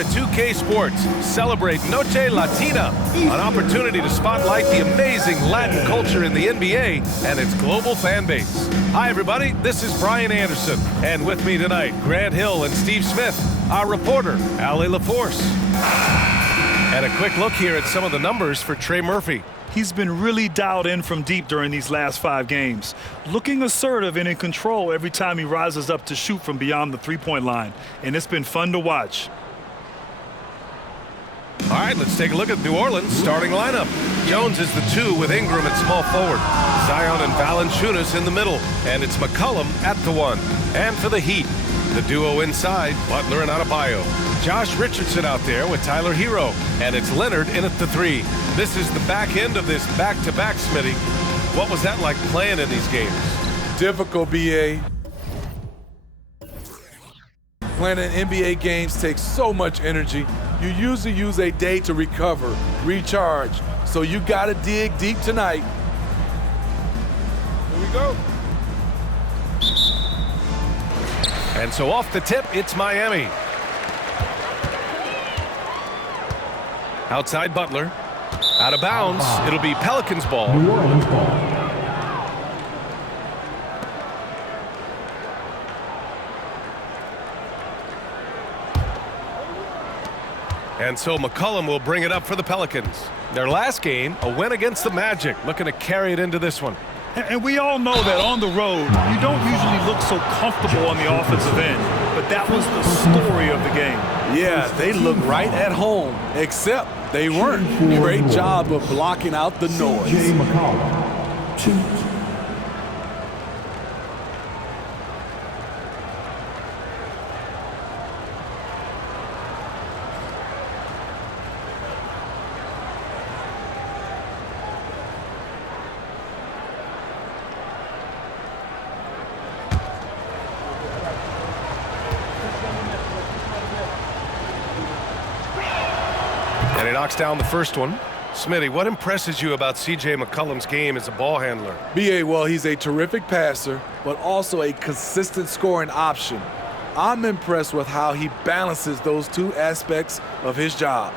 at 2K Sports, celebrate Noche Latina, an opportunity to spotlight the amazing Latin culture in the NBA and its global fan base. Hi, everybody. This is Brian Anderson, and with me tonight, Grant Hill and Steve Smith, our reporter, Allie LaForce. And a quick look here at some of the numbers for Trey Murphy. He's been really dialed in from deep during these last 5 games, looking assertive and in control every time he rises up to shoot from beyond the three-point line, and it's been fun to watch. All right, let's take a look at New Orleans' starting lineup. Jones is the 2 with Ingram at small forward, Zion and Valanciunas in the middle, and it's McCollum at the 1. And for the Heat, the duo inside, Butler and Adebayo. Josh Richardson out there with Tyler Hero, and it's Leonard in at the 3. This is the back end of this back-to-back, Smitty. What was that like playing in these games? Difficult, B.A. Playing in NBA games takes so much energy. You usually use a day to recover, recharge. So you got to dig deep tonight. Here we go. And so off the tip, it's Miami. Outside Butler. Out of bounds. It'll be Pelicans ball. New Orleans ball. And so McCollum will bring it up for the Pelicans. Their last game, a win against the Magic, looking to carry it into this one. And we all know that on the road, you don't usually look so comfortable on the offensive end, but that was the story of the game. Yeah, they look right at home, except they weren't. Great job of blocking out the noise. C.J. McCollum, 2. And he knocks down the first one. Smitty, what impresses you about C.J. McCollum's game as a ball handler? B.A., well, he's a terrific passer, but also a consistent scoring option. I'm impressed with how he balances those 2 aspects of his job.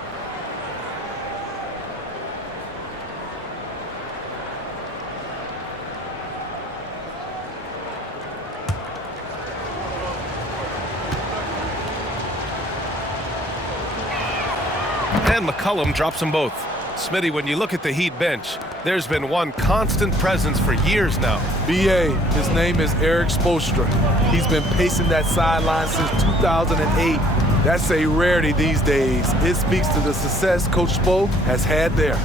And McCollum drops them both. Smitty, when you look at the Heat bench, there's been one constant presence for years now. B.A., his name is Eric Spoelstra. He's been pacing that sideline since 2008. That's a rarity these days. It speaks to the success Coach Spo has had there.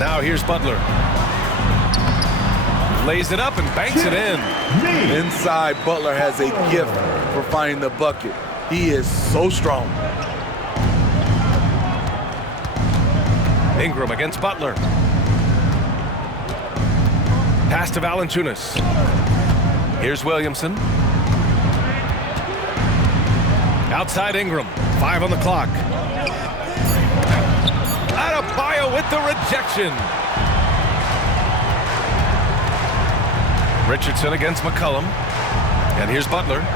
Now here's Butler. Lays it up and banks it in. Inside, Butler has a gift for finding the bucket. He is so strong. Ingram against Butler. Pass to Valanciunas. Here's Williamson. Outside Ingram. 5 on the clock. Adebayo with the rejection. Richardson against McCollum. And here's Butler.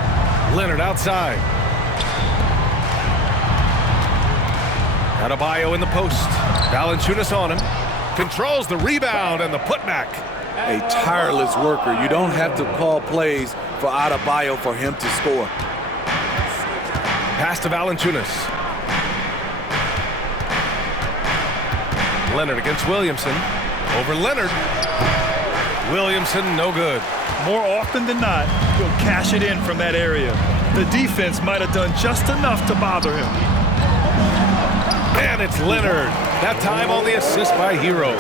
Leonard outside. Adebayo in the post. Valanciunas on him. Controls the rebound and the putback. A tireless worker. You don't have to call plays for Adebayo for him to score. Pass to Valanciunas. Leonard against Williamson. Over Leonard. Williamson, no good. More often than not, he'll cash it in from that area. The defense might have done just enough to bother him. And it's Leonard. That time on the assist by Hero.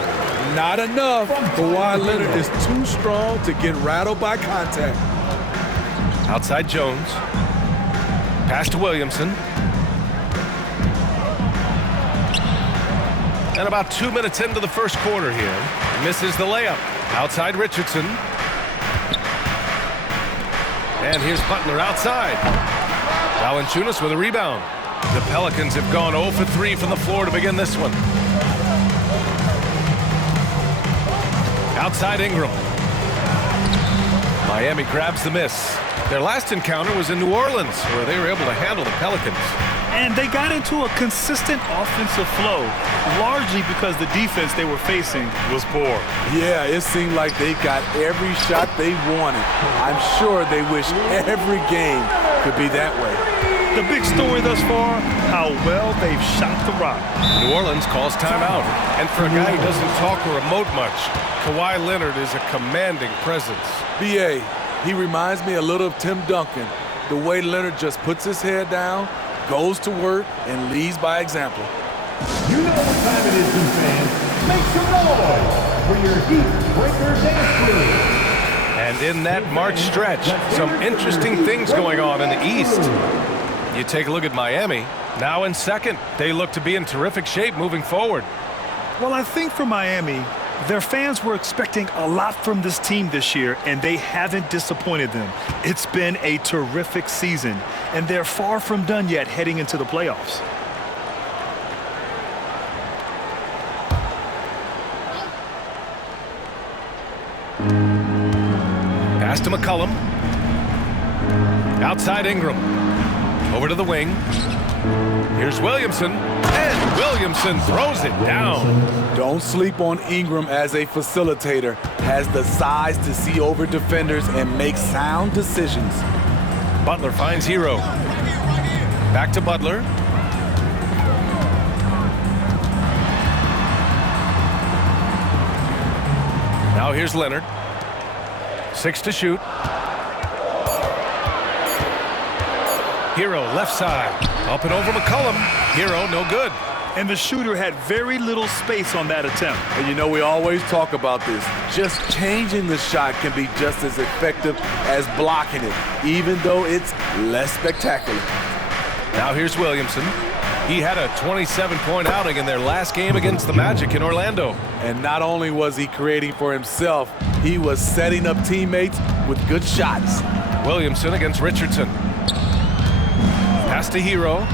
Not enough. Kawhi Leonard is too strong to get rattled by contact. Outside Jones. Pass to Williamson. And about 2 minutes into the first quarter here. Misses the layup. Outside Richardson. And here's Butler outside. Valanciunas with a rebound. The Pelicans have gone 0 for 3 from the floor to begin this one. Outside Ingram. Miami grabs the miss. Their last encounter was in New Orleans, where they were able to handle the Pelicans. And they got into a consistent offensive flow, largely because the defense they were facing was poor. Yeah, it seemed like they got every shot they wanted. I'm sure they wish every game could be that way. The big story thus far, how well they've shot the rock. New Orleans calls timeout. And for a guy who doesn't talk or emote much, Kawhi Leonard is a commanding presence. B.A., he reminds me a little of Tim Duncan. The way Leonard just puts his head down, goes to work, and leads by example. You know what time it is, new fans. Make some noise for your Heat Breaker Dance Crew. And in that March stretch, some interesting things going on in the East. You take a look at Miami, now in second. They look to be in terrific shape moving forward. Well, I think for Miami, their fans were expecting a lot from this team this year, and they haven't disappointed them. It's been a terrific season, and they're far from done yet heading into the playoffs. Pass to McCollum. Outside Ingram. Over to the wing. Here's Williamson. And Williamson throws it down. Don't sleep on Ingram as a facilitator. Has the size to see over defenders and make sound decisions. Butler finds Hero. Back to Butler. Now here's Leonard. 6 to shoot. Hero left side. Up and over McCollum. Hero no good. And the shooter had very little space on that attempt. And you know, we always talk about this. Just changing the shot can be just as effective as blocking it, even though it's less spectacular. Now here's Williamson. He had a 27-point outing in their last game against the Magic in Orlando. And not only was he creating for himself, he was setting up teammates with good shots. Williamson against Richardson. Pass to Hero.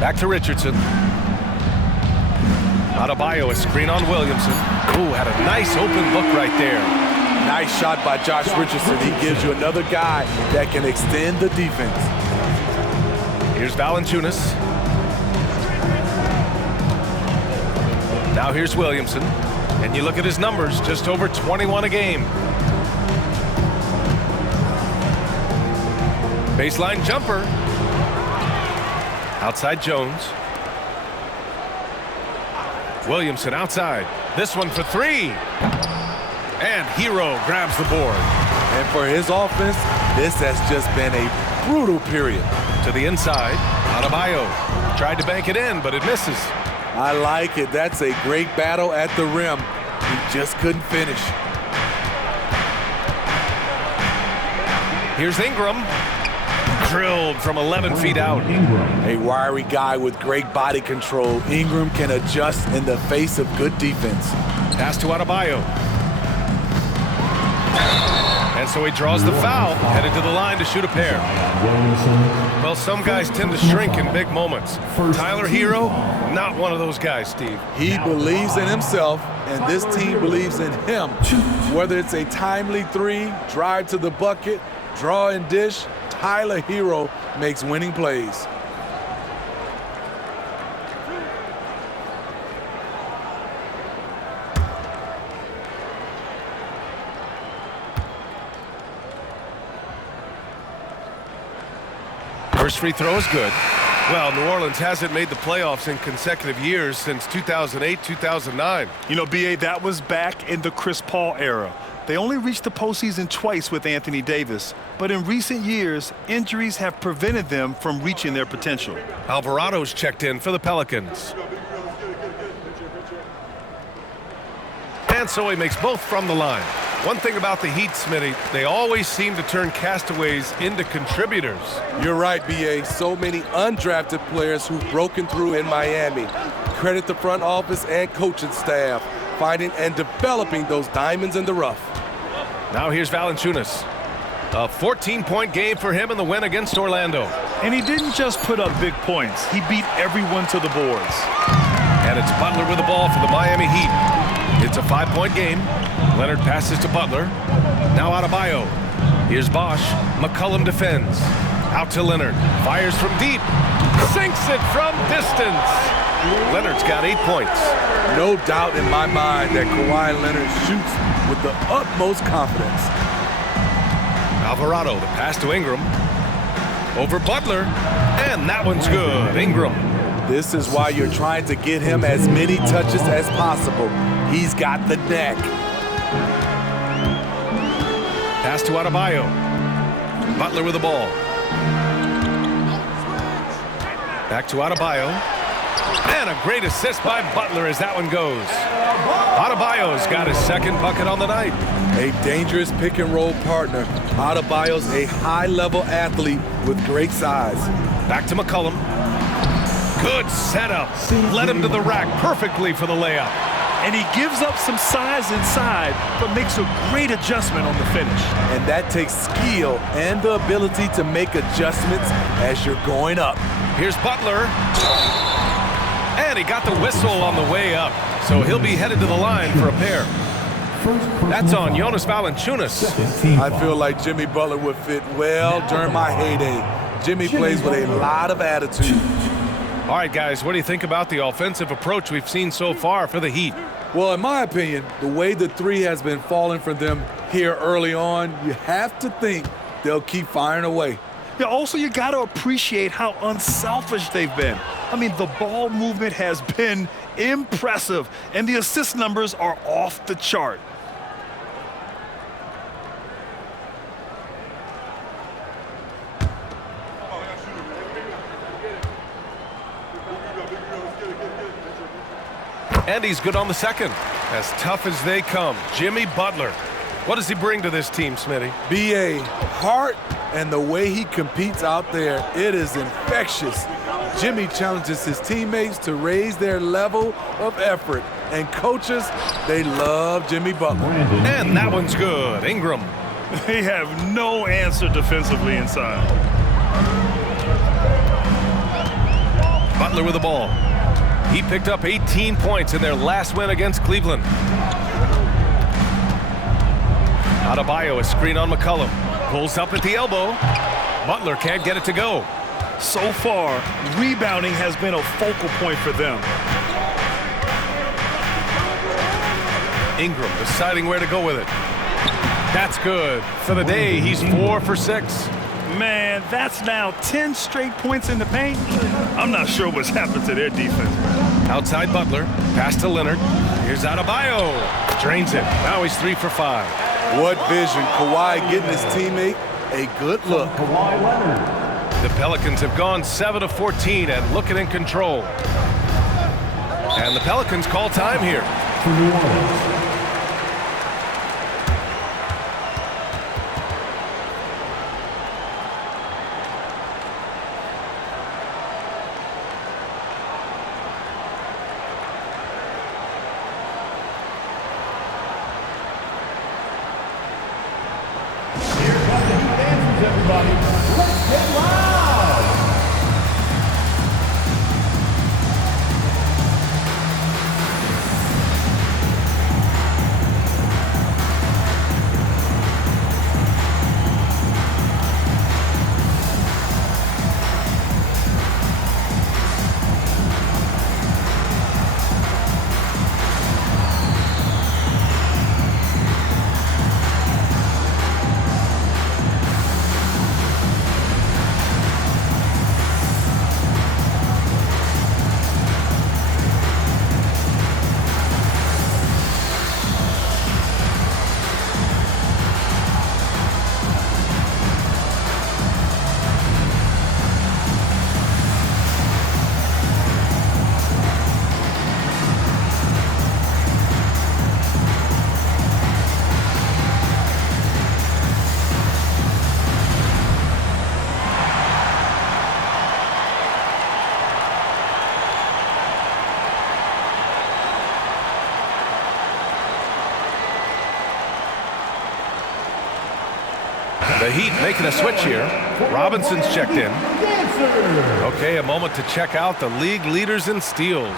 Back to Richardson. Adebayo, a screen on Williamson. Ooh, had a nice open look right there. Nice shot by Josh Richardson. He gives you another guy that can extend the defense. Here's Valanciunas. Now here's Williamson. And you look at his numbers, just over 21 a game. Baseline jumper. Outside Jones. Williamson outside. This one for three. And Hero grabs the board. And for his offense, this has just been a brutal period. To the inside, Adebayo. Tried to bank it in, but it misses. I like it. That's a great battle at the rim. He just couldn't finish. Here's Ingram. Drilled from 11 feet out. A wiry guy with great body control. Ingram can adjust in the face of good defense. Pass to Adebayo. And so he draws the foul, headed to the line to shoot a pair. Well, some guys tend to shrink in big moments. Tyler Hero, not one of those guys, Steve. He believes in himself, and this team believes in him. Whether it's a timely three, drive to the bucket, draw and dish, Tyler Hero makes winning plays. First free throw is good. Well, New Orleans hasn't made the playoffs in consecutive years since 2008, 2009. You know, B.A., that was back in the Chris Paul era. They only reached the postseason twice with Anthony Davis, but in recent years, injuries have prevented them from reaching their potential. Alvarado's checked in for the Pelicans. And so he makes both from the line. One thing about the Heat, Smitty, they always seem to turn castaways into contributors. You're right, B.A. So many undrafted players who've broken through in Miami. Credit the front office and coaching staff, finding and developing those diamonds in the rough. Now here's Valanciunas. A 14-point game for him in the win against Orlando. And he didn't just put up big points. He beat everyone to the boards. And it's Butler with the ball for the Miami Heat. It's a 5-point game. Leonard passes to Butler. Now Adebayo. Here's Bosch. McCollum defends. Out to Leonard. Fires from deep. Sinks it from distance. Leonard's got 8 points. No doubt in my mind that Kawhi Leonard shoots with the utmost confidence. Alvarado, the pass to Ingram. Over Butler. And that one's good. Ingram. This is why you're trying to get him as many touches as possible. He's got the neck. Pass to Adebayo. Butler with the ball. Back to Adebayo. And a great assist by Butler as that one goes. Adebayo's got his second bucket on the night. A dangerous pick-and-roll partner. Adebayo's a high-level athlete with great size. Back to McCollum. Good setup. Led him to the rack perfectly for the layup. And he gives up some size inside, but makes a great adjustment on the finish. And that takes skill and the ability to make adjustments as you're going up. Here's Butler. And he got the whistle on the way up. So he'll be headed to the line for a pair. That's on Jonas Valanciunas. I feel like Jimmy Butler would fit well during my heyday. Jimmy plays with a lot of attitude. All right, guys, what do you think about the offensive approach we've seen so far for the Heat? Well, in my opinion, the way the three has been falling for them here early on, you have to think they'll keep firing away. Yeah, also, you got to appreciate how unselfish they've been. I mean, the ball movement has been impressive, and the assist numbers are off the chart. And he's good on the second. As tough as they come, Jimmy Butler. What does he bring to this team, Smitty? B.A. heart and the way he competes out there, it is infectious. Jimmy challenges his teammates to raise their level of effort. And coaches, they love Jimmy Butler. And that one's good. Ingram. They have no answer defensively inside. Butler with the ball. He picked up 18 points in their last win against Cleveland. Adebayo, a screen on McCollum. Pulls up at the elbow. Butler can't get it to go. So far, rebounding has been a focal point for them. Ingram deciding where to go with it. That's good. For the day, he's 4 for 6. Man, that's now 10 straight points in the paint. I'm not sure what's happened to their defense. Outside Butler. Pass to Leonard. Here's Adebayo. Drains it. Now he's 3 for 5. What vision. Kawhi getting his teammate a good look. Kawhi Leonard. The Pelicans have gone 7 of 14 and looking in control. And the Pelicans call time here. For New Orleans. Everybody, let's get loud! The Heat making a switch here. Robinson's checked in. Okay, a moment to check out the league leaders in steals.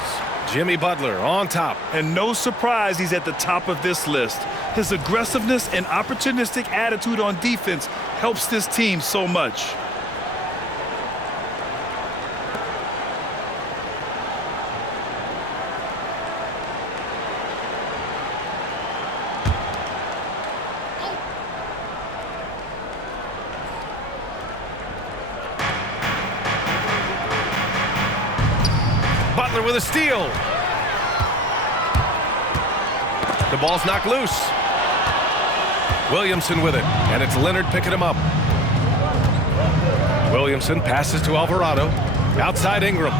Jimmy Butler on top. And no surprise he's at the top of this list. His aggressiveness and opportunistic attitude on defense helps this team so much. Butler with a steal. The ball's knocked loose. Williamson with it, and it's Leonard picking him up. Williamson passes to Alvarado. Outside Ingram.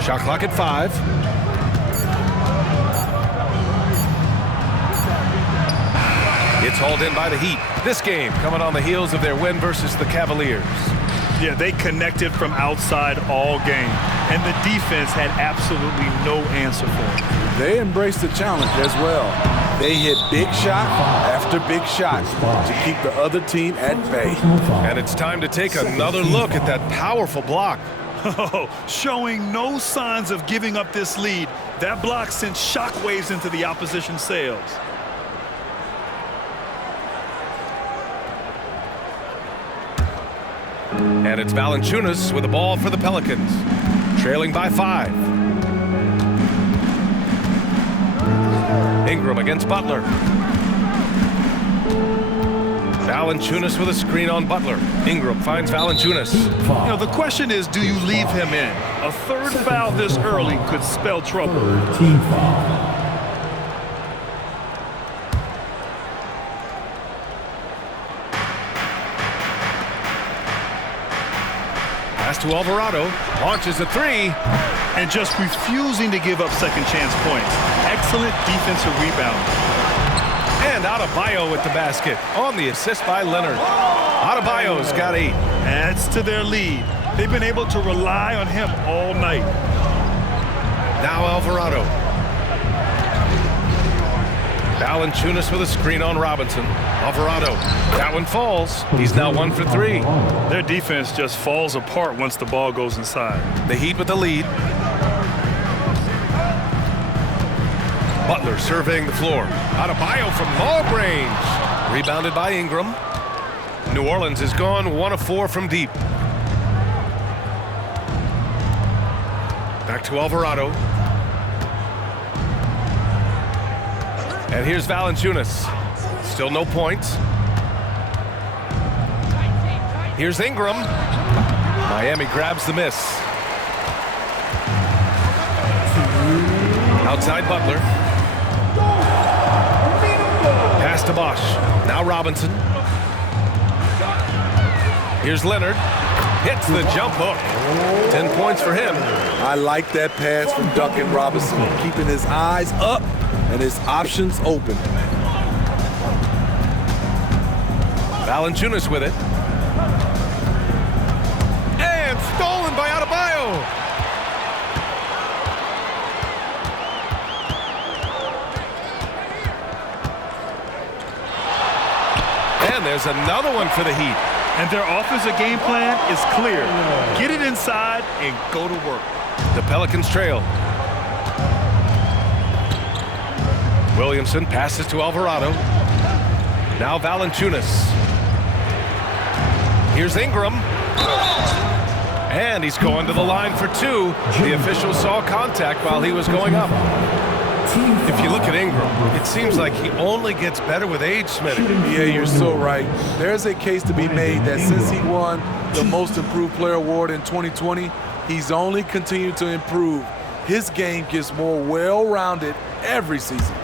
Shot clock at 5. It's hauled in by the Heat. This game coming on the heels of their win versus the Cavaliers. Yeah, they connected from outside all game, and the defense had absolutely no answer for it. They embraced the challenge as well. They hit big shot after big shot to keep the other team at bay. And it's time to take another look at that powerful block. Showing no signs of giving up this lead. That block sent shockwaves into the opposition sails. And it's Valanciunas with the ball for the Pelicans, trailing by 5. Ingram against Butler. Valanciunas with a screen on Butler. Ingram finds Valanciunas. You know, the question is, do you leave him in? A third foul this early could spell trouble. Team foul. Pass to Alvarado, launches a 3. And just refusing to give up second chance points. Excellent defensive rebound. And Adebayo with the basket on the assist by Leonard. Adebayo's got 8. Adds to their lead. They've been able to rely on him all night. Now Alvarado. Valanciunas with a screen on Robinson. Alvarado. That one falls. He's now 1 for 3. Their defense just falls apart once the ball goes inside. The Heat with the lead. Butler surveying the floor. Adebayo from long range. Rebounded by Ingram. New Orleans is gone 1 of 4 from deep. Back to Alvarado. And here's Valanciunas. Still no points. Here's Ingram. Miami grabs the miss. Outside Butler. Pass to Bosch. Now Robinson. Here's Leonard. Hits the jump hook. 10 points for him. I like that pass from Duncan Robinson, keeping his eyes up and his options open. Valanciunas with it. And stolen by Adebayo. And there's another one for the Heat. And their offensive game plan is clear. Get it inside and go to work. The Pelicans trail. Williamson passes to Alvarado. Now Valanciunas. Here's Ingram. And he's going to the line for 2. The official saw contact while he was going up. If you look at Ingram, it seems like he only gets better with age, Smitty. Yeah, you're so right. There's a case to be made that since he won the Most Improved Player Award in 2020, he's only continued to improve. His game gets more well-rounded every season.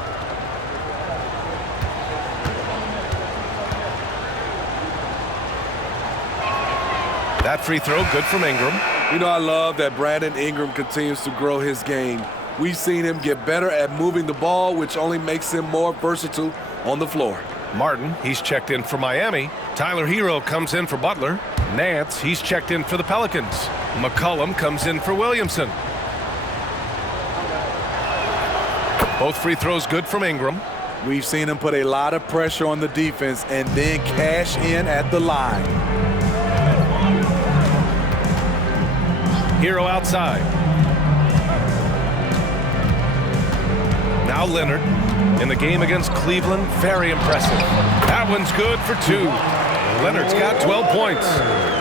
That free throw, good from Ingram. You know, I love that Brandon Ingram continues to grow his game. We've seen him get better at moving the ball, which only makes him more versatile on the floor. Martin, he's checked in for Miami. Tyler Hero comes in for Butler. Nance, he's checked in for the Pelicans. McCollum comes in for Williamson. Both free throws good from Ingram. We've seen him put a lot of pressure on the defense and then cash in at the line. Hero outside. Now Leonard in the game against Cleveland. Very impressive. That one's good for 2. Leonard's got 12 points.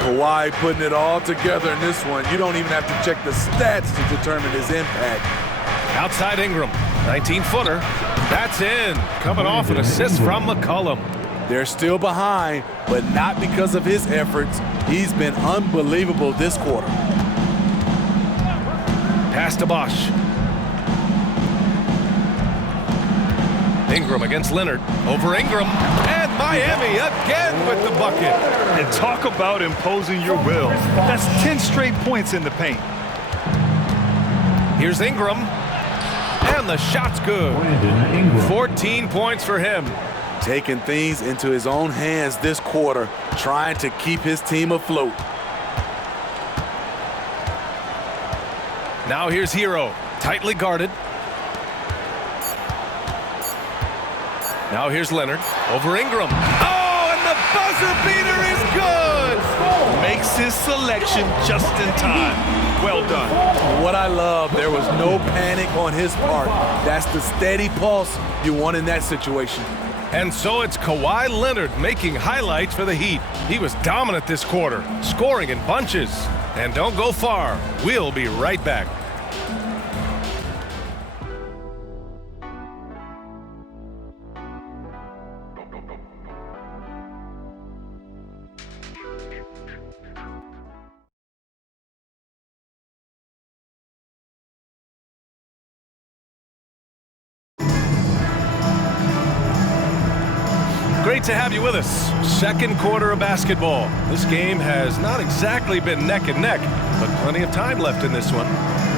Kawhi putting it all together in this one. You don't even have to check the stats to determine his impact. Outside Ingram. 19-footer. That's in. Coming off an assist from McCollum. They're still behind, but not because of his efforts. He's been unbelievable this quarter. Pass to Bosch. Ingram against Leonard. Over Ingram. And Miami again with the bucket. And talk about imposing your will. That's 10 straight points in the paint. Here's Ingram. And the shot's good. 14 points for him. Taking things into his own hands this quarter, trying to keep his team afloat. Now here's Hero. Tightly guarded. Now here's Leonard. Over Ingram. Oh, and the buzzer beater is good! Makes his selection just in time. Well done. What I love, there was no panic on his part. That's the steady pulse you want in that situation. And so it's Kawhi Leonard making highlights for the Heat. He was dominant this quarter, scoring in bunches. And don't go far. We'll be right back. Great to have you with us. Second quarter of basketball. This game has not exactly been neck and neck, but plenty of time left in this one.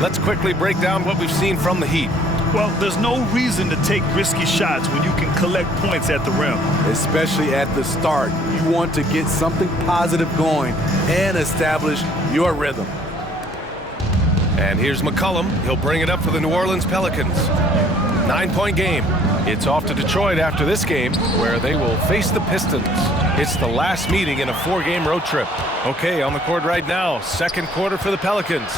Let's quickly break down what we've seen from the Heat. Well, there's no reason to take risky shots when you can collect points at the rim. Especially at the start. You want to get something positive going and establish your rhythm. And here's McCollum. He'll bring it up for the New Orleans Pelicans. 9-point game. It's off to Detroit after this game, where they will face the Pistons. It's the last meeting in a 4-game road trip. Okay, on the court right now, second quarter for the Pelicans.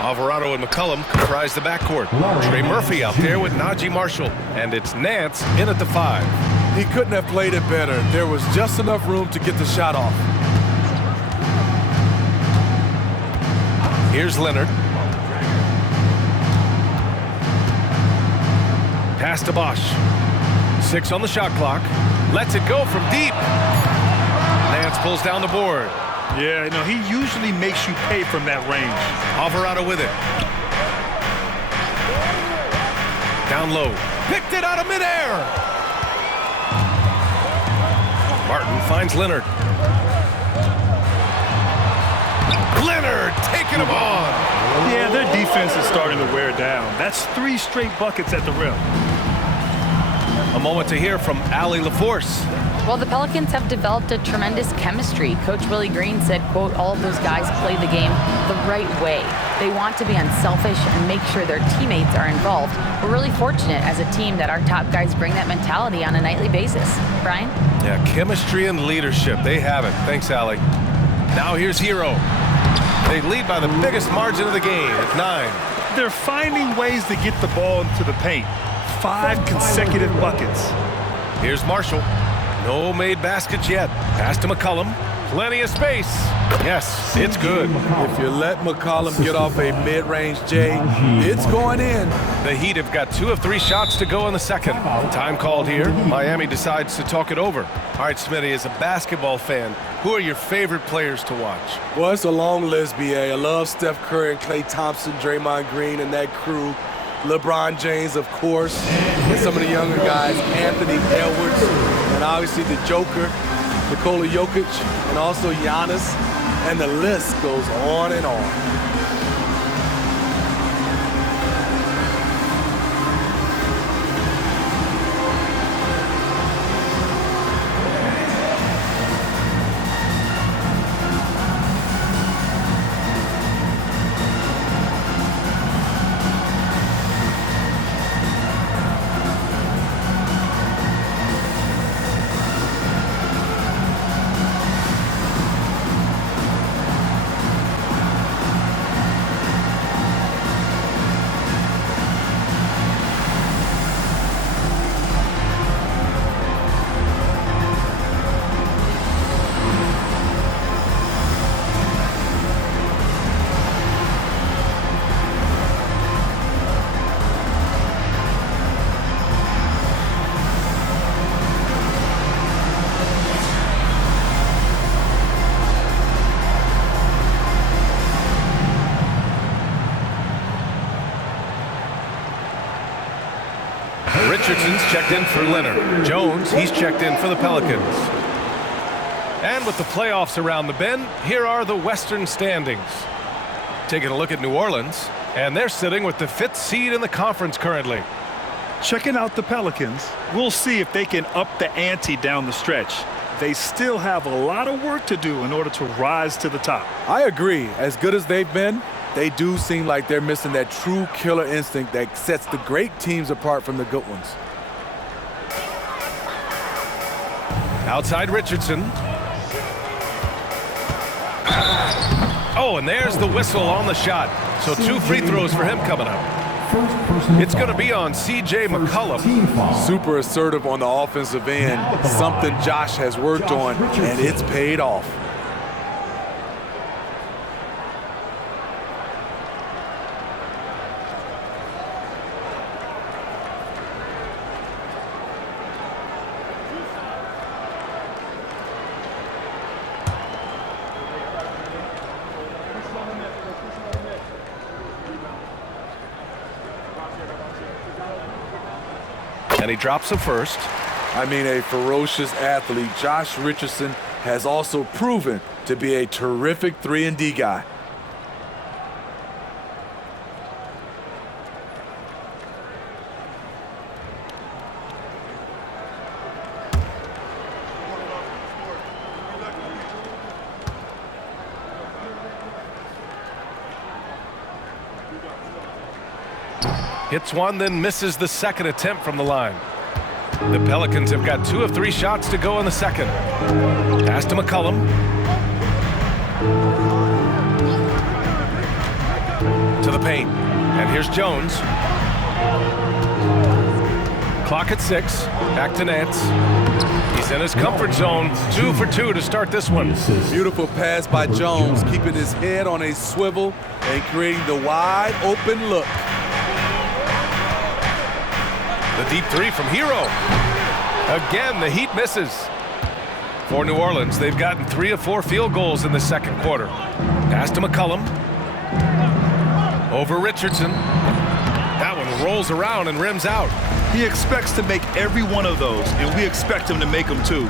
Alvarado and McCollum comprise the backcourt. Trey Murphy out there with Najee Marshall. And it's Nance in at the 5. He couldn't have played it better. There was just enough room to get the shot off. Here's Leonard. Pass to Bosch. 6 on the shot clock. Lets it go from deep. Nance pulls down the board. Yeah, you know, he usually makes you pay from that range. Alvarado with it. Down low. Picked it out of midair. Martin finds Leonard. Leonard taking him on. Yeah, their defense is starting to wear down. That's 3 straight buckets at the rim. A moment to hear from Allie LaForce. Well, the Pelicans have developed a tremendous chemistry. Coach Willie Green said, quote, all of those guys play the game the right way. They want to be unselfish and make sure their teammates are involved. We're really fortunate as a team that our top guys bring that mentality on a nightly basis. Brian? Yeah, chemistry and leadership. They have it. Thanks, Allie. Now here's Hero. They lead by the biggest margin of the game at 9. They're finding ways to get the ball into the paint. 5 consecutive buckets. Here's Marshall. No made baskets yet. Pass to McCollum. Plenty of space. Yes, it's good. If you let McCollum get off a mid-range J, it's going in. The Heat have got 2 of 3 shots to go in the second. Time called here. Miami decides to talk it over. All right, Smitty, as a basketball fan, who are your favorite players to watch? Well, it's a long list, B.A. I love Steph Curry and Klay Thompson, Draymond Green, and that crew. LeBron James, of course, and some of the younger guys, Anthony Edwards, and obviously the Joker, Nikola Jokic, and also Giannis, and the list goes on and on. Richardson's checked in for Leonard. Jones, he's checked in for the Pelicans. And with the playoffs around the bend, here are the Western standings. Taking a look at New Orleans, and they're sitting with the 5th seed in the conference currently. Checking out the Pelicans, we'll see if they can up the ante down the stretch. They still have a lot of work to do in order to rise to the top. I agree. As good as they've been, they do seem like they're missing that true killer instinct that sets the great teams apart from the good ones. Outside Richardson. Oh, and there's the whistle on the shot. So 2 free throws for him coming up. It's going to be on C.J. McCollum. Super assertive on the offensive end, something Josh has worked on, and it's paid off. And he drops a first. I mean, a ferocious athlete. Josh Richardson has also proven to be a terrific 3-and-D guy. Hits one, then misses the second attempt from the line. The Pelicans have got 2 of 3 shots to go in the second. Pass to McCollum. To the paint. And here's Jones. Clock at 6. Back to Nance. He's in his comfort zone. 2 for 2 to start this one. Beautiful pass by Jones, keeping his head on a swivel and creating the wide open look. The deep 3 from Hero. Again, the Heat misses. For New Orleans, they've gotten 3 of 4 field goals in the second quarter. Pass to McCollum. Over Richardson. That one rolls around and rims out. He expects to make every one of those, and we expect him to make them too.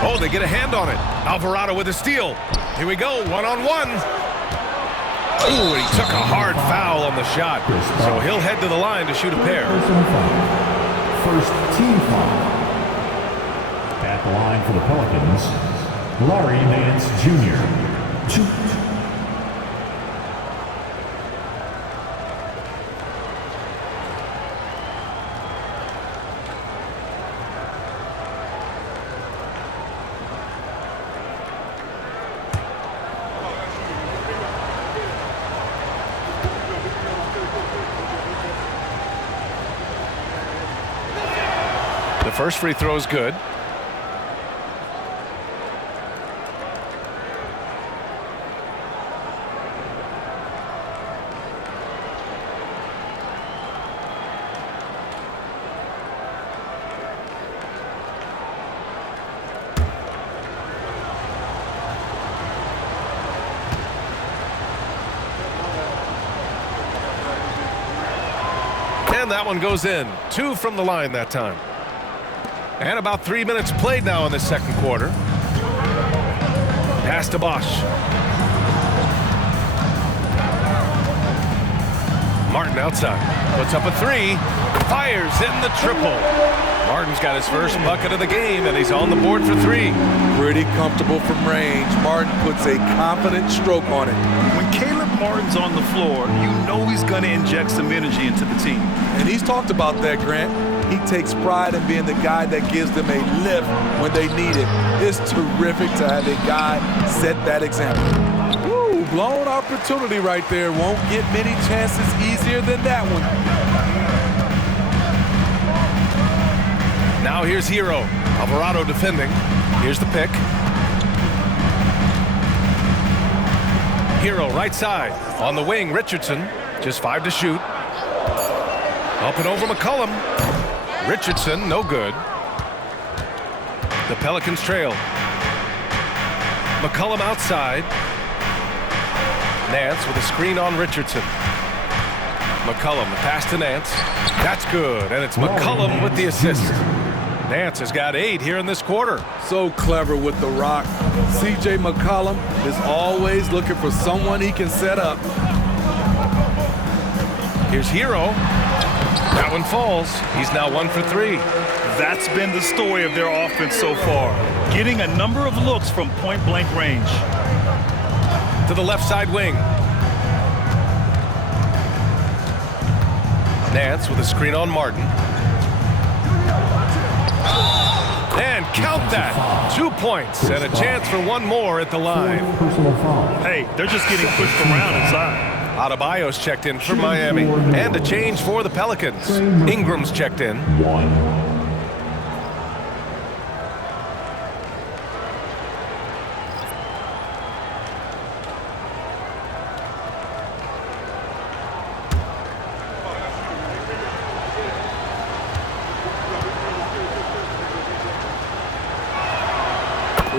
Oh, they get a hand on it. Alvarado with a steal. Here we go, one-on-one. Ooh, he took a hard foul on the shot. So he'll head to the line to shoot a pair. First team foul. At the line for the Pelicans, Larry Nance Jr. The first free throw is good. And that one goes in. 2 from the line that time. And about 3 minutes played now in the second quarter. Pass to Bosch. Martin outside. Puts up a 3. Fires in the triple. Martin's got his first bucket of the game, and he's on the board for 3. Pretty comfortable from range. Martin puts a confident stroke on it. When Caleb Martin's on the floor, you know he's going to inject some energy into the team. And he's talked about that, Grant. He takes pride in being the guy that gives them a lift when they need it. It's terrific to have a guy set that example. Woo, blown opportunity right there. Won't get many chances easier than that one. Now here's Hero. Alvarado defending. Here's the pick. Hero right side. On the wing, Richardson. Just 5 to shoot. Up and over McCollum. Richardson, no good. The Pelicans trail. McCollum outside. Nance with a screen on Richardson. McCollum, the pass to Nance. That's good, and it's McCollum with the assist. Nance has got 8 here in this quarter. So clever with the rock. C.J. McCollum is always looking for someone he can set up. Here's Hero. That one falls. He's now 1 for 3. That's been the story of their offense so far, getting a number of looks from point-blank range. To the left side wing. Nance with a screen on Martin. And count that. 2 points and a chance for one more at the line. Hey, they're just getting pushed around inside. Adebayo's checked in for Miami. And a change for the Pelicans. Ingram's checked in.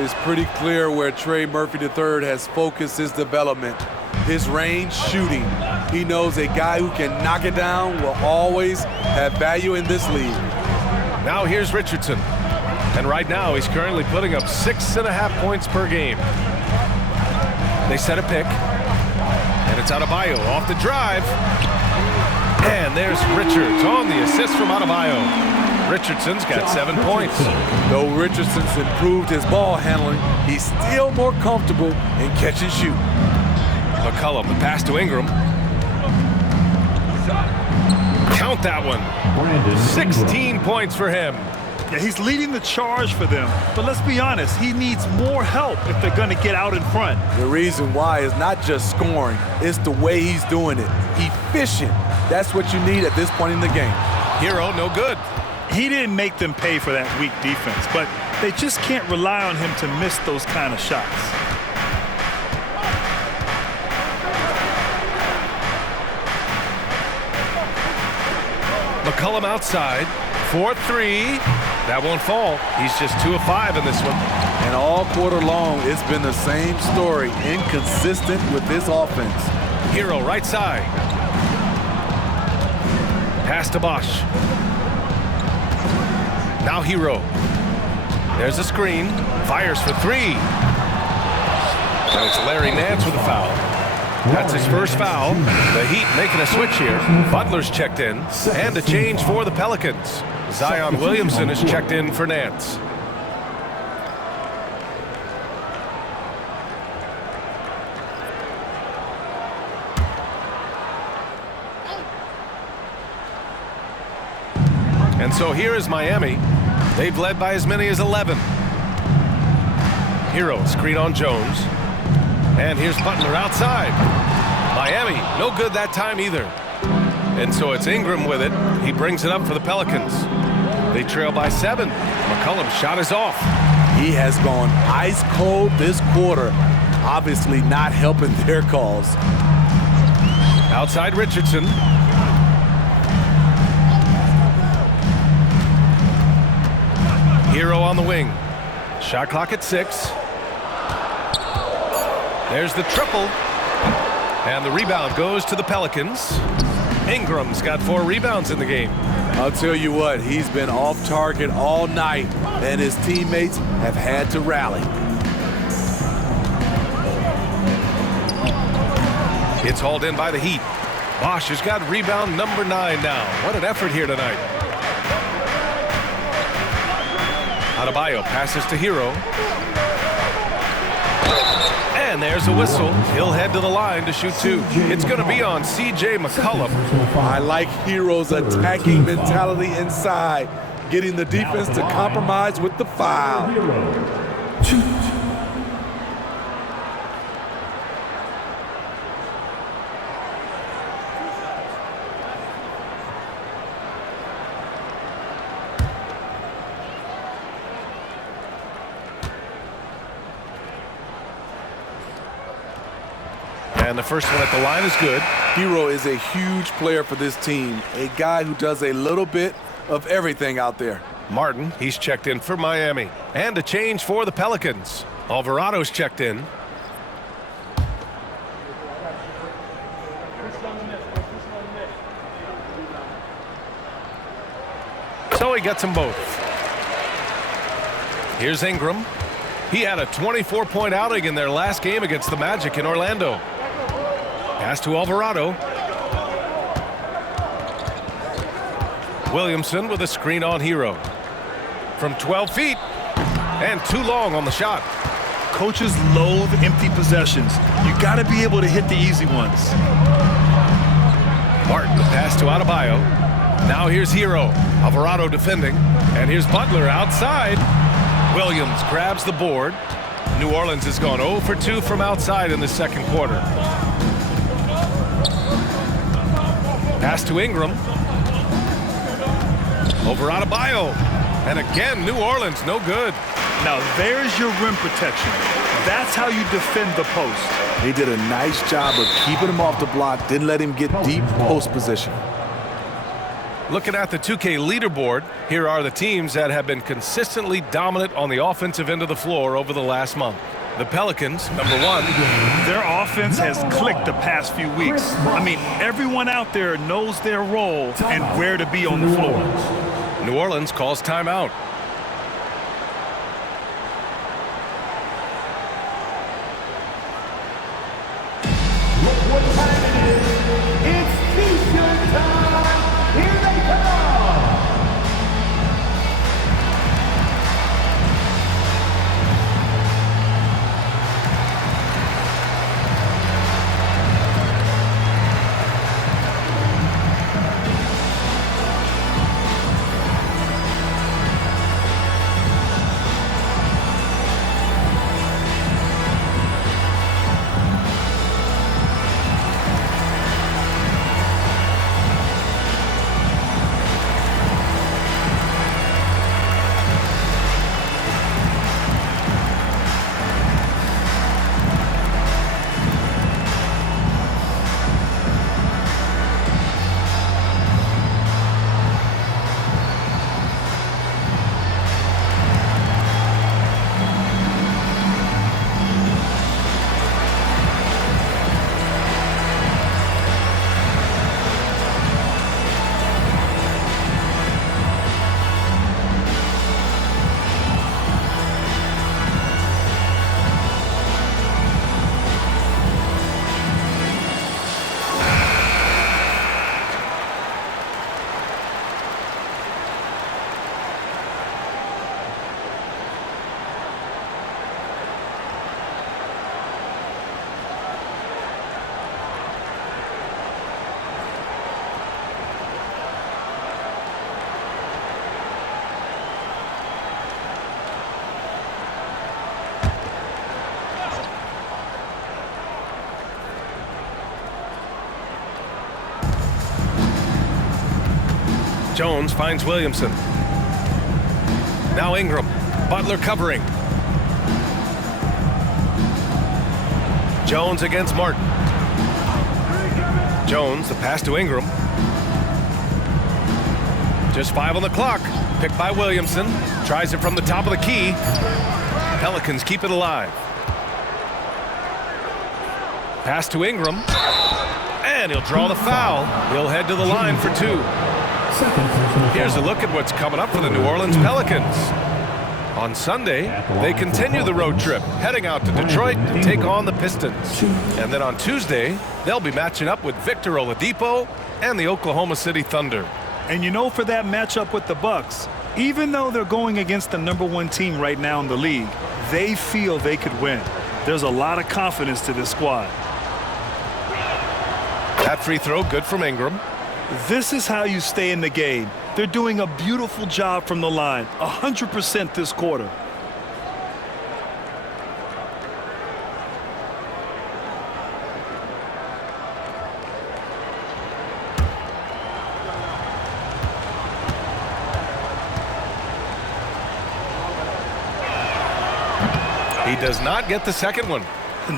It's pretty clear where Trey Murphy III has focused his development. His range shooting. He knows a guy who can knock it down will always have value in this league. Now here's Richardson. And right now he's currently putting up 6.5 points per game. They set a pick. And it's Adebayo off the drive. And there's Richards on the assist from Adebayo. Richardson's got 7 points. Though Richardson's improved his ball handling, he's still more comfortable in catch and shoot. McCollum, the pass to Ingram. Count that one. 16 points for him. Yeah, he's leading the charge for them. But let's be honest, he needs more help if they're going to get out in front. The reason why is not just scoring, it's the way he's doing it. Efficient. That's what you need at this point in the game. Hero, no good. He didn't make them pay for that weak defense, but they just can't rely on him to miss those kind of shots. McCollum outside. 4-3. That won't fall. He's just 2 of 5 in this one. And all quarter long, it's been the same story. Inconsistent with this offense. Hero right side. Pass to Bosch. Now Hero. There's a screen. Fires for 3. And it's Larry Nance with a foul. That's his first foul. The Heat making a switch here. Butler's checked in. And a change for the Pelicans. Zion Williamson is checked in for Nance. And so here is Miami. They've led by as many as 11. Hero, screen on Jones. And here's Butler outside. Miami, no good that time either. And so it's Ingram with it. He brings it up for the Pelicans. They trail by 7. McCollum's shot is off. He has gone ice cold this quarter. Obviously not helping their cause. Outside Richardson. Hero on the wing. Shot clock at 6. There's the triple. And the rebound goes to the Pelicans. Ingram's got 4 rebounds in the game. I'll tell you what, he's been off target all night, and his teammates have had to rally. It's hauled in by the Heat. Bosch has got rebound number 9 now. What an effort here tonight. Adebayo passes to Hero. And there's a whistle. He'll head to the line to shoot 2. It's going to be on C.J. McCollum. I like Hero's attacking mentality inside, getting the defense to compromise with the foul. And the first one at the line is good. Hero is a huge player for this team, a guy who does a little bit of everything out there. Martin, he's checked in for Miami. And a change for the Pelicans. Alvarado's checked in. he gets them both. Here's Ingram. He had a 24-point outing in their last game against the Magic in Orlando. Pass to Alvarado. Williamson with a screen on Hero. From 12 feet. And too long on the shot. Coaches loathe empty possessions. You got to be able to hit the easy ones. Martin, the pass to Adebayo. Now here's Hero. Alvarado defending. And here's Butler outside. Williams grabs the board. New Orleans has gone 0 for 2 from outside in the second quarter. Pass to Ingram. Over Adebayo. And again, New Orleans, no good. Now there's your rim protection. That's how you defend the post. They did a nice job of keeping him off the block, didn't let him get deep post position. Looking at the 2K leaderboard, here are the teams that have been consistently dominant on the offensive end of the floor over the last month. The Pelicans, number 1. Their offense has clicked the past few weeks. I mean, everyone out there knows their role and where to be on the floor. New Orleans calls timeout. Look what time it is. It's T-shirt time. Here they come. Jones finds Williamson. Now Ingram. Butler covering. Jones against Martin. Jones, the pass to Ingram. Just 5 on the clock. Picked by Williamson. Tries it from the top of the key. Pelicans keep it alive. Pass to Ingram. And he'll draw the foul. He'll head to the line for 2. Here's a look at what's coming up for the New Orleans Pelicans. On Sunday, they continue the road trip, heading out to Detroit to take on the Pistons. And then on Tuesday, they'll be matching up with Victor Oladipo and the Oklahoma City Thunder. And you know, for that matchup with the Bucks, even though they're going against the #1 team right now in the league, they feel they could win. There's a lot of confidence to this squad. That free throw good from Ingram. This is how you stay in the game. They're doing a beautiful job from the line, 100% this quarter. He does not get the second one.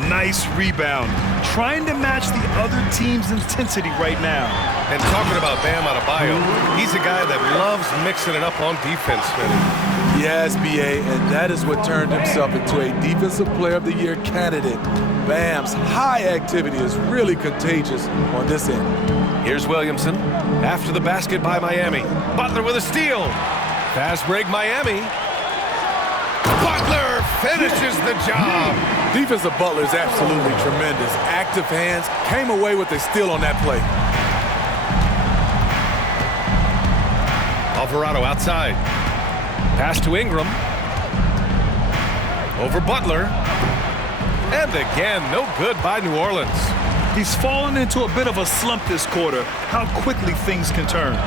Nice rebound. Trying to match the other team's intensity right now. And talking about Bam Adebayo, he's a guy that loves mixing it up on defense, Smitty. Yes, B.A., and that is what turned himself into a Defensive Player of the Year candidate. Bam's high activity is really contagious on this end. Here's Williamson after the basket by Miami. Butler with a steal. Fast break Miami. Butler finishes the job. Defense of Butler is absolutely tremendous. Active hands, came away with a steal on that play. Alvarado outside. Pass to Ingram. Over Butler. And again, no good by New Orleans. He's fallen into a bit of a slump this quarter. How quickly things can turn.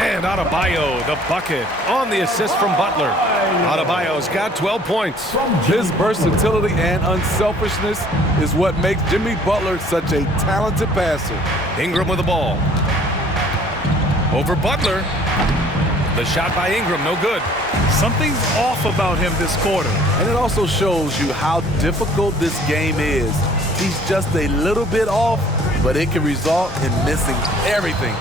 And Adebayo, the bucket, on the assist from Butler. Adebayo's got 12 points. His versatility and unselfishness is what makes Jimmy Butler such a talented passer. Ingram with the ball. Over Butler. The shot by Ingram, no good. Something's off about him this quarter. And it also shows you how difficult this game is. He's just a little bit off, but it can result in missing everything.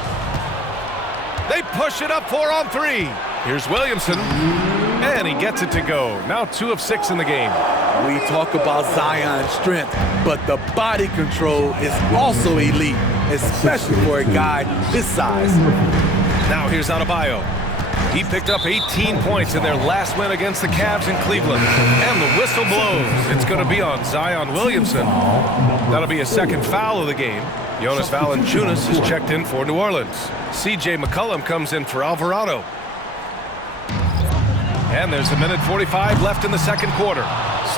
They push it up 4 on 3. Here's Williamson. And he gets it to go. Now 2 of 6 in the game. We talk about Zion's strength, but the body control is also elite, especially for a guy his size. Now here's Adebayo. He picked up 18 points in their last win against the Cavs in Cleveland. And the whistle blows. It's going to be on Zion Williamson. That'll be a second foul of the game. Jonas Valanciunas is checked in for New Orleans. C.J. McCollum comes in for Alvarado. And there's 1:45 left in the second quarter.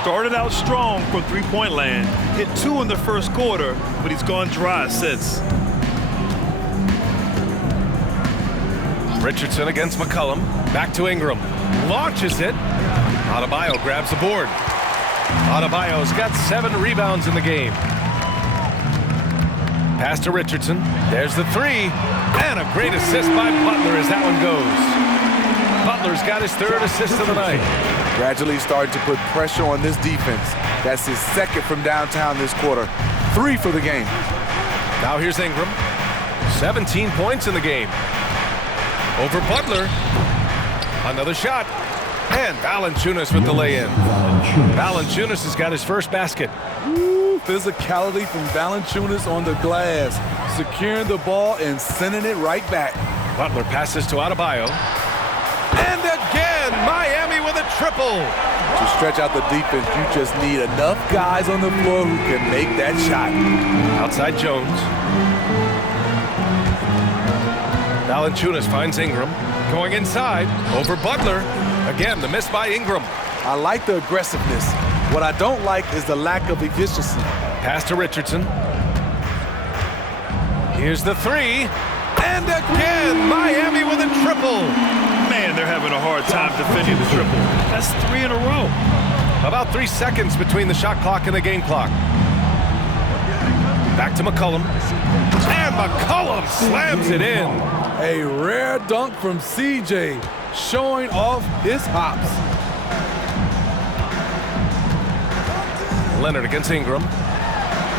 Started out strong from three-point land. Hit 2 in the first quarter, but he's gone dry since. Richardson against McCollum. Back to Ingram. Launches it. Adebayo grabs the board. Adebayo's got 7 rebounds in the game. Pass to Richardson. There's the 3. And a great assist by Butler as that one goes. Butler's got his 3rd assist of the night. Gradually starting to put pressure on this defense. That's his 2nd from downtown this quarter. 3 for the game. Now here's Ingram. 17 points in the game. Over Butler. Another shot. And Valanciunas with the lay-in. Valanciunas has got his first basket. Ooh, physicality from Valanciunas on the glass. Securing the ball and sending it right back. Butler passes to Adebayo. And again, Miami with a triple. To stretch out the defense, you just need enough guys on the floor who can make that shot. Outside Jones. Valanciunas finds Ingram. Going inside. Over Butler. Again, the miss by Ingram. I like the aggressiveness. What I don't like is the lack of efficiency. Pass to Richardson. Here's the 3. And again, Miami with a triple. Man, they're having a hard time defending the triple. That's 3 in a row. About 3 seconds between the shot clock and the game clock. Back to McCollum. And McCollum slams it in. A rare dunk from CJ, showing off his hops. Leonard against Ingram.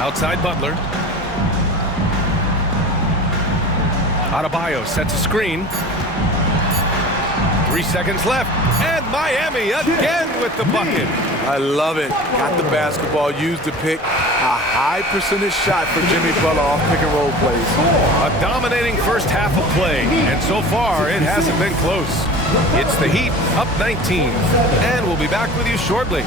Outside Butler. Adebayo sets a screen. 3 seconds left. And Miami again with the bucket. I love it. Got the basketball, used the pick. A high percentage shot for Jimmy Butler off pick and roll plays. A dominating first half of play. And so far, it hasn't been close. It's the Heat up 19. And we'll be back with you shortly.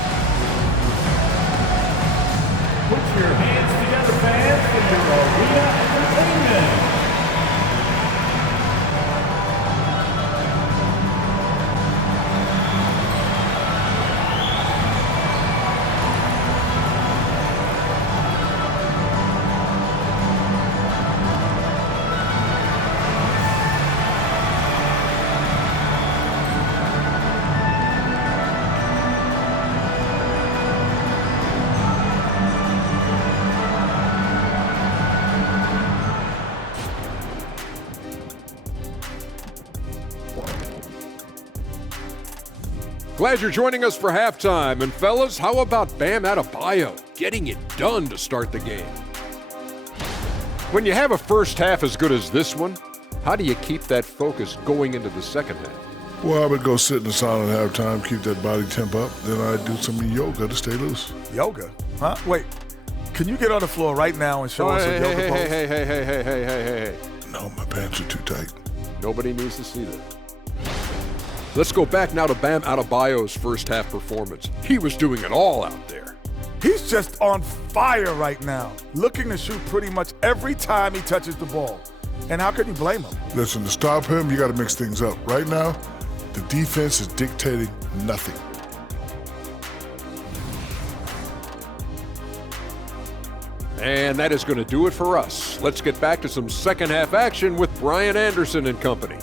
Put your hands together, fans, for your arena entertainment. Glad you're joining us for halftime. And fellas, how about Bam Adebayo getting it done to start the game? When you have a first half as good as this one, how do you keep that focus going into the second half? Well, I would go sit in the sauna at halftime, keep that body temp up. Then I'd do some yoga to stay loose. Yoga? Huh? Wait, can you get on the floor right now and show us a yoga pose? Hey. No, my pants are too tight. Nobody needs to see that. Let's go back now to Bam Adebayo's first half performance. He was doing it all out there. He's just on fire right now, looking to shoot pretty much every time he touches the ball. And how can you blame him? Listen, to stop him, you got to mix things up. Right now, the defense is dictating nothing. And that is going to do it for us. Let's get back to some second half action with Brian Anderson and company.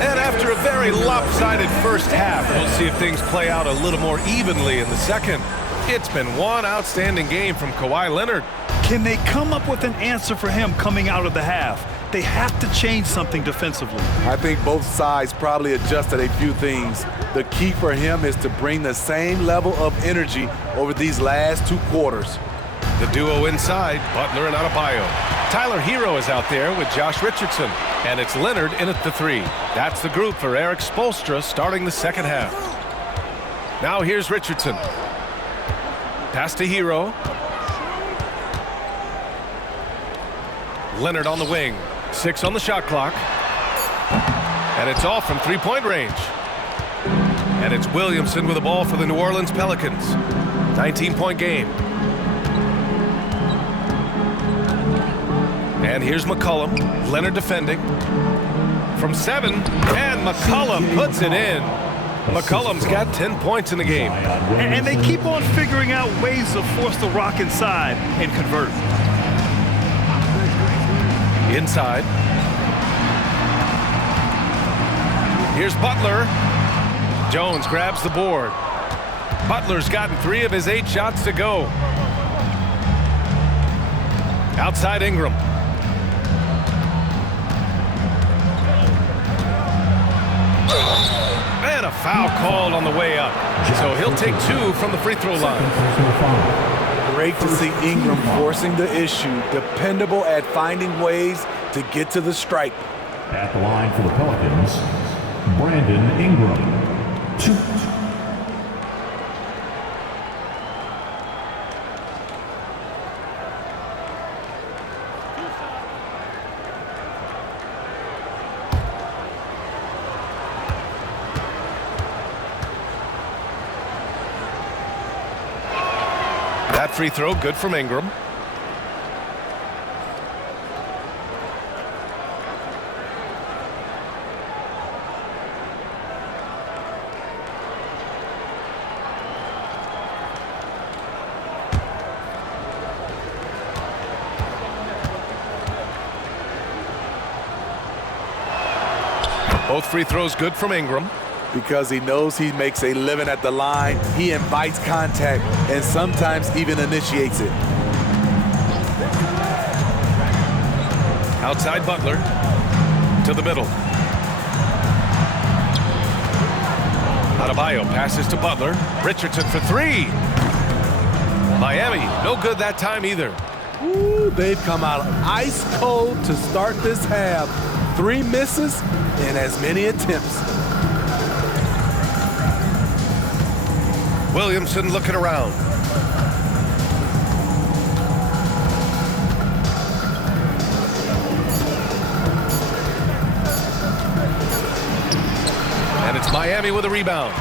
And after a very lopsided first half, we'll see if things play out a little more evenly in the second. It's been one outstanding game from Kawhi Leonard. Can they come up with an answer for him coming out of the half? They have to change something defensively. I think both sides probably adjusted a few things. The key for him is to bring the same level of energy over these last 2 quarters. The duo inside, Butler and Adebayo. Tyler Hero is out there with Josh Richardson, and it's Leonard in at the 3. That's the group for Eric Spoelstra starting the second half. Now here's Richardson. Pass to Hero. Leonard on the wing. 6 on the shot clock. And it's off from three-point range. And it's Williamson with the ball for the New Orleans Pelicans. 19-point game. And here's McCollum. Leonard defending. From 7. And McCollum puts it in. McCollum's got 10 points in the game. And they keep on figuring out ways to force the rock inside and convert. Inside. Here's Butler. Jones grabs the board. Butler's gotten 3 of his 8 shots to go. Outside Ingram. And a foul called on the way up. So he'll take 2 from the free throw line. Great to see Ingram forcing the issue, dependable at finding ways to get to the stripe. At the line for the Pelicans, Brandon Ingram. 2. That free throw good from Ingram. Both free throws good from Ingram. Because he knows he makes a living at the line, he invites contact and sometimes even initiates it. Outside Butler to the middle. Adebayo passes to Butler. Richardson for 3. Miami, no good that time either. Ooh, they've come out ice cold to start this half. 3 misses in as many attempts. Williamson looking around. And it's Miami with a rebound.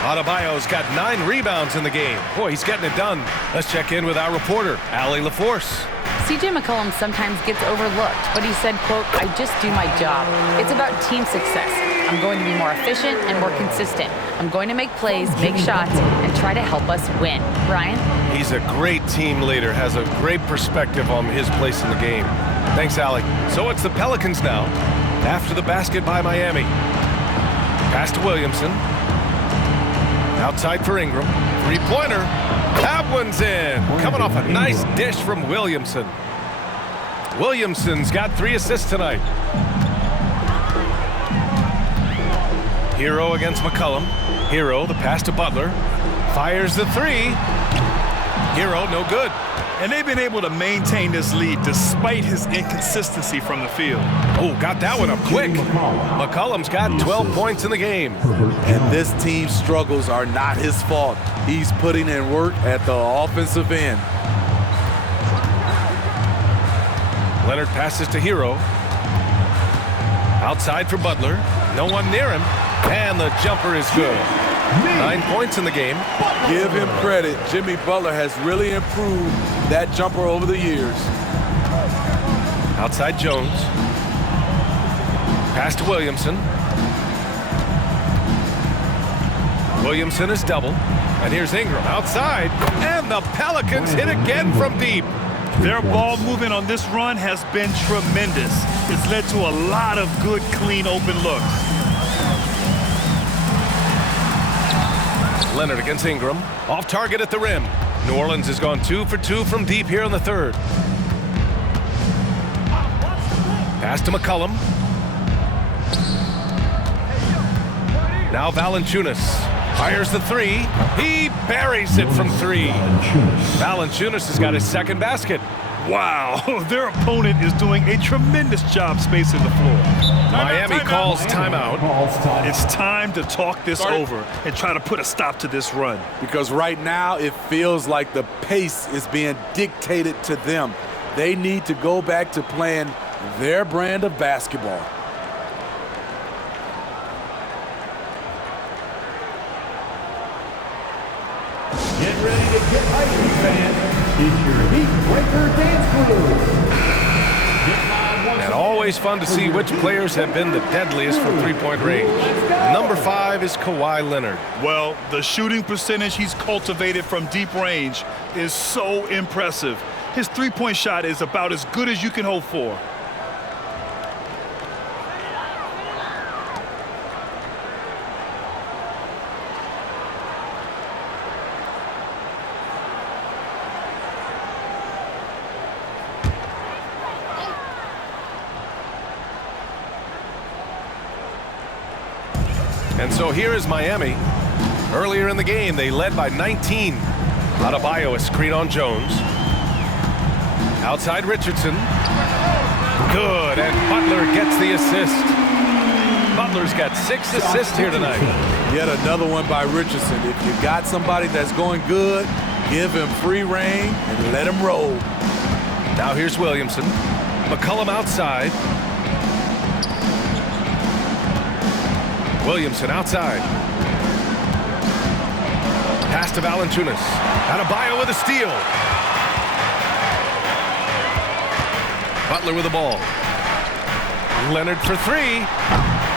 Adebayo's got 9 rebounds in the game. Boy, he's getting it done. Let's check in with our reporter, Allie LaForce. CJ McCollum sometimes gets overlooked, but he said, quote, "I just do my job. It's about team success. I'm going to be more efficient and more consistent. I'm going to make plays, make shots, and try to help us win." Brian? He's a great team leader, has a great perspective on his place in the game. Thanks, Allie. So it's the Pelicans now, after the basket by Miami. Pass to Williamson. Outside for Ingram. Three-pointer. That one's in. Coming off a nice dish from Williamson. Williamson's got 3 assists tonight. Hero against McCollum. Hero, the pass to Butler. Fires the 3. Hero, no good. And they've been able to maintain this lead despite his inconsistency from the field. Oh, got that one up quick. McCollum's got 12 points in the game. And this team's struggles are not his fault. He's putting in work at the offensive end. Leonard passes to Hero. Outside for Butler. No one near him. And the jumper is good. 9 points in the game. Give him credit. Jimmy Butler has really improved that jumper over the years. Outside Jones. Pass to Williamson. Williamson is double. And here's Ingram outside. And the Pelicans hit again from deep. Their ball movement on this run has been tremendous. It's led to a lot of good, clean, open looks. Leonard against Ingram. Off target at the rim. New Orleans has gone 2 for 2 from deep here in the third. Pass to McCollum. Now Valanciunas fires the three. He buries it from 3. Valanciunas has got his second basket. Wow, their opponent is doing a tremendous job spacing the floor. Miami calls timeout. It's time to talk this over and try to put a stop to this run. Because right now it feels like the pace is being dictated to them. They need to go back to playing their brand of basketball. Get ready to get hyped, fans. It's your Heat Breaker Dance Crew. And always fun to see which players have been the deadliest from three-point range. Number 5 is Kawhi Leonard. Well, the shooting percentage he's cultivated from deep range is so impressive. His three-point shot is about as good as you can hope for. And so here is Miami. Earlier in the game, they led by 19. Adebayo, a screen on Jones. Outside Richardson. Good, and Butler gets the assist. Butler's got 6 assists here tonight. Yet another one by Richardson. If you got somebody that's going good, give him free reign and let him roll. Now here's Williamson. McCollum outside. Williamson outside. Pass to Valanciunas. Adebayo with a steal. Butler with the ball. Leonard for 3.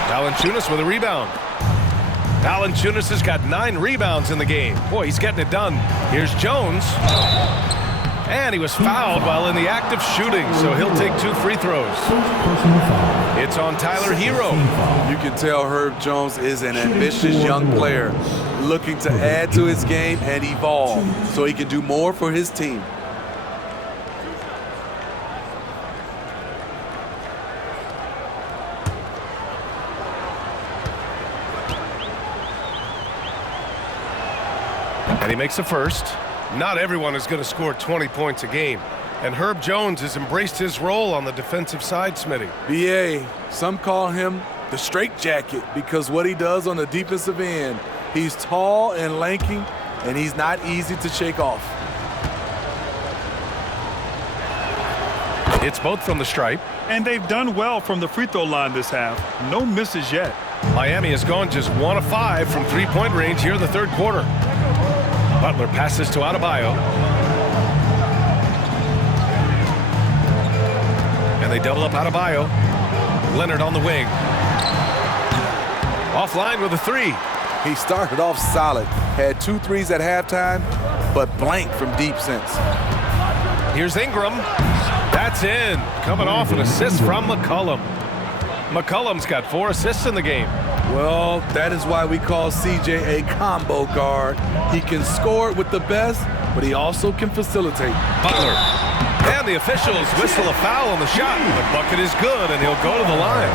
Valanciunas with a rebound. Valanciunas has got 9 rebounds in the game. Boy, he's getting it done. Here's Jones. And he was fouled while in the act of shooting, so he'll take 2 free throws. It's on Tyler Hero. You can tell Herb Jones is an ambitious young player looking to add to his game and evolve so he can do more for his team. And he makes a first. Not everyone is going to score 20 points a game. And Herb Jones has embraced his role on the defensive side, Smitty. BA, some call him the straitjacket because what he does on the defensive end, he's tall and lanky, and he's not easy to shake off. It's both from the stripe. And they've done well from the free throw line this half. No misses yet. Miami has gone just 1 of 5 from three-point range here in the third quarter. Butler passes to Adebayo. And they double up Adebayo. Leonard on the wing. Offline with a 3. He started off solid, had 2 threes at halftime, but blanked from deep since. Here's Ingram. That's in. Coming off an assist from McCollum. McCollum's got 4 assists in the game. Well, that is why we call CJ a combo guard. He can score with the best, but he also can facilitate. Butler. And the officials whistle a foul on the shot. The bucket is good, and he'll go to the line.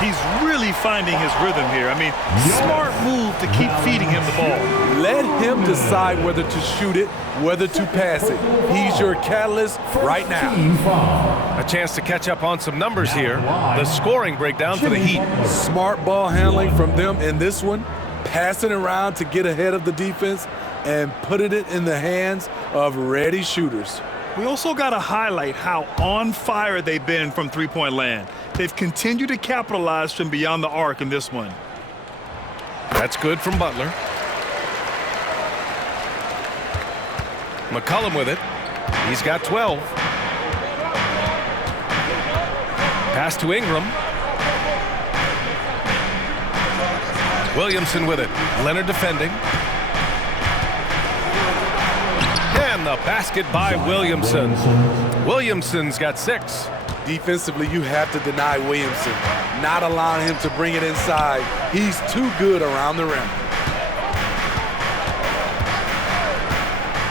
He's really finding his rhythm here. I mean, smart move to keep feeding him the ball. Let him decide whether to shoot it, whether to pass it. He's your catalyst right now. A chance to catch up on some numbers here. The scoring breakdown for the Heat. Smart ball handling from them in this one, passing around to get ahead of the defense and putting it in the hands of ready shooters. We also got to highlight how on fire they've been from three-point land. They've continued to capitalize from beyond the arc in this one. That's good from Butler. McCollum with it. He's got 12. Pass to Ingram. Williamson with it. Leonard defending. And the basket by Williamson. Williamson's got 6. Defensively, you have to deny Williamson, not allowing him to bring it inside. He's too good around the rim.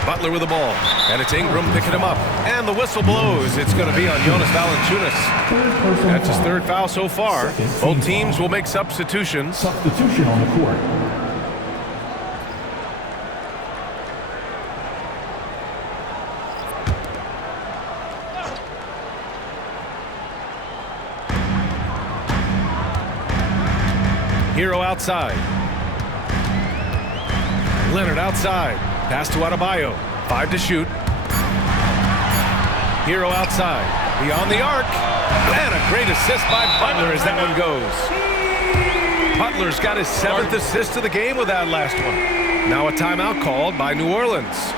Butler with the ball, and it's Ingram picking him up. And the whistle blows. It's going to be on Jonas Valanciunas. That's his 3rd foul so far. Both teams will make substitutions. Substitution on the court. Hero outside. Leonard outside. Pass to Adebayo. 5 to shoot. Hero outside. Beyond the arc. And a great assist by Butler as that one goes. Butler's got his 7th assist of the game with that last one. Now a timeout called by New Orleans.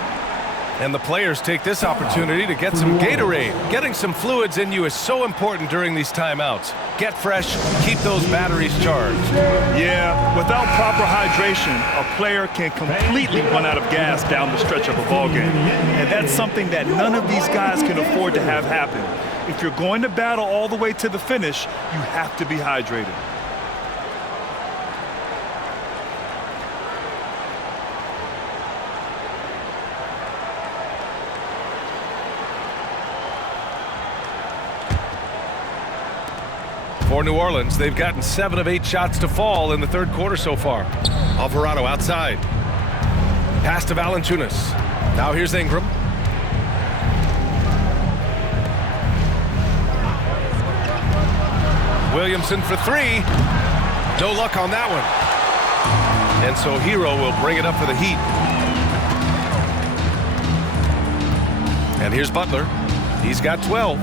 And the players take this opportunity to get some Gatorade. Getting some fluids in you is so important during these timeouts. Get fresh, keep those batteries charged. Yeah, without proper hydration, a player can completely run out of gas down the stretch of a ball game. And that's something that none of these guys can afford to have happen. If you're going to battle all the way to the finish, you have to be hydrated. For New Orleans, they've gotten 7 of 8 shots to fall in the 3rd quarter so far. Alvarado outside. Pass to Valanciunas. Now here's Ingram. Williamson for 3. No luck on that one. And so Hero will bring it up for the Heat. And here's Butler. He's got 12.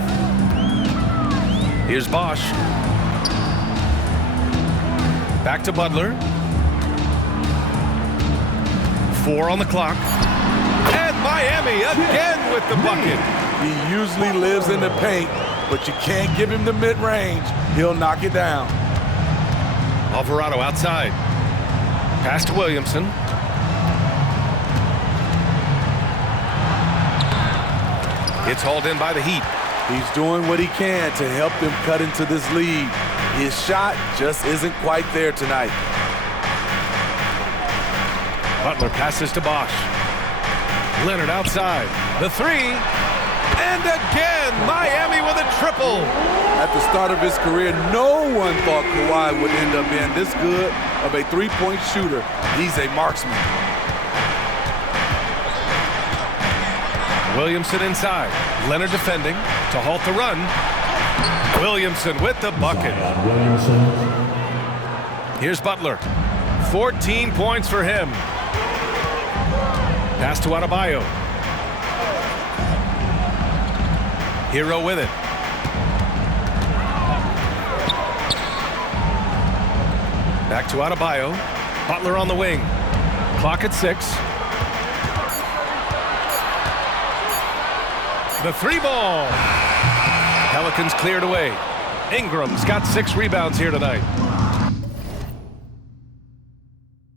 Here's Bosch. Back to Butler. 4 on the clock. And Miami again with the bucket. He usually lives in the paint, but you can't give him the mid-range. He'll knock it down. Alvarado outside. Pass to Williamson. It's hauled in by the Heat. He's doing what he can to help them cut into this lead. His shot just isn't quite there tonight. Butler passes to Bosch. Leonard outside. The 3. And again, Miami with a triple. At the start of his career, no one thought Kawhi would end up being this good of a three-point shooter. He's a marksman. Williamson inside. Leonard defending to halt the run. Williamson with the bucket. Here's Butler. 14 points for him. Pass to Adebayo. Hero with it. Back to Adebayo. Butler on the wing. Clock at 6. The 3 ball. Pelicans cleared away. Ingram's got 6 rebounds here tonight.